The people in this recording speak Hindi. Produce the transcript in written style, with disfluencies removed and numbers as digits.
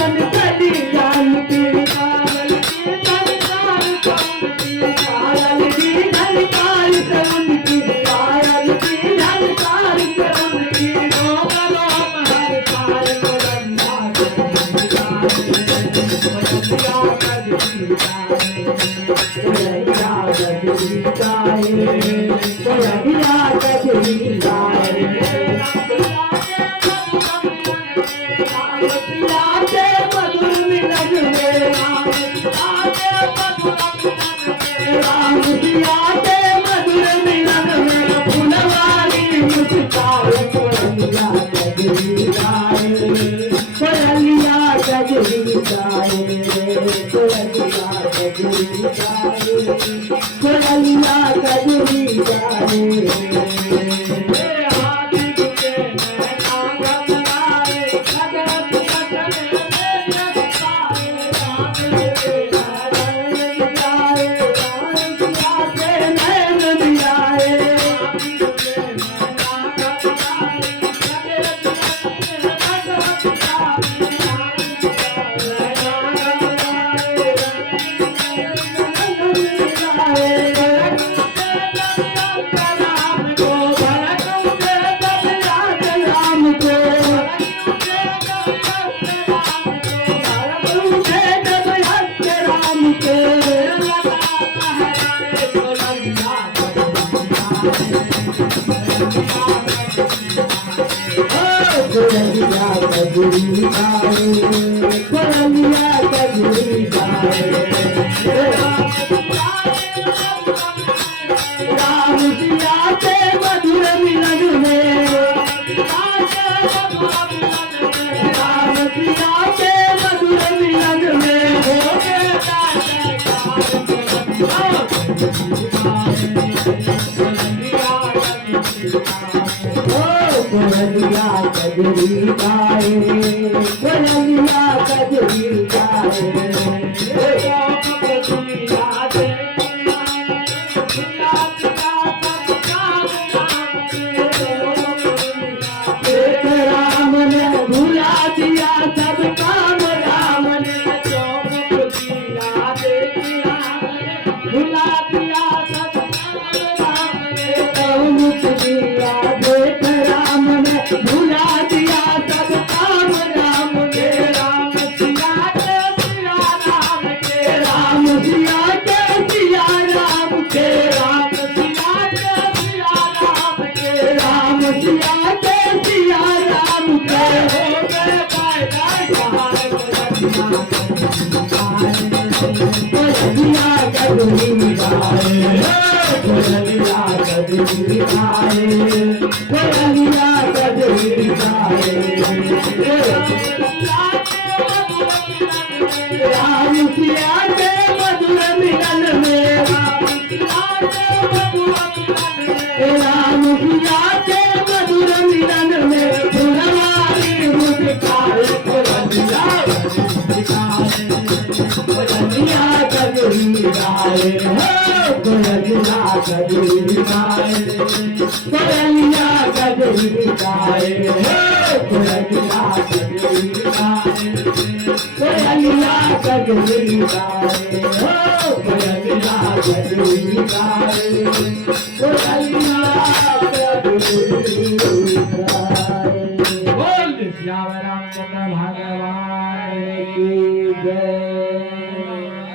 कली जान की पागल की संसार कौन की पायल की झलकार कौन की पायल की झलकार कौन की रोम रोम हर साल कोलंबिया कजरी गाए कोलंबिया कजरी गाए कोलंबिया कजरी कोलंबिया कजरी गाए कोलंबिया कजरी गाए राम सिया के मधुर मिलन में राम सिया के मधुर मिलन में कोलंबिया कजरी गाए कोलंबिया कजरी गाए राम ने भुला दिया सब काम राम ने भुला दिया सब राम ने मुख दिया देख राम ने भुला दिया सब काम राम के राम सिया के सिया राम के राम सिया के सिया राम के राम सिया के सिया राम के राम सिया के सिया राम के हो गए कोलंबिया कजरी गाए कोलंबिया कजरी गाए कोलंबिया कजरी गाए राम सिया के मधुर मिलन में राम सिया के मधुर मिलन में फुलवारी मुस्कान कोलंबिया कोलंबिया कजरी गाए कोलंबिया कजरी गाए कोलंबिया कजरी गाए कोलंबिया कजरी गाए कोलंबिया कजरी गाए कोलंबिया कजरी गाए कोलंबिया कजरी गाए बोल श्याम रामचंद्र भगवान की जय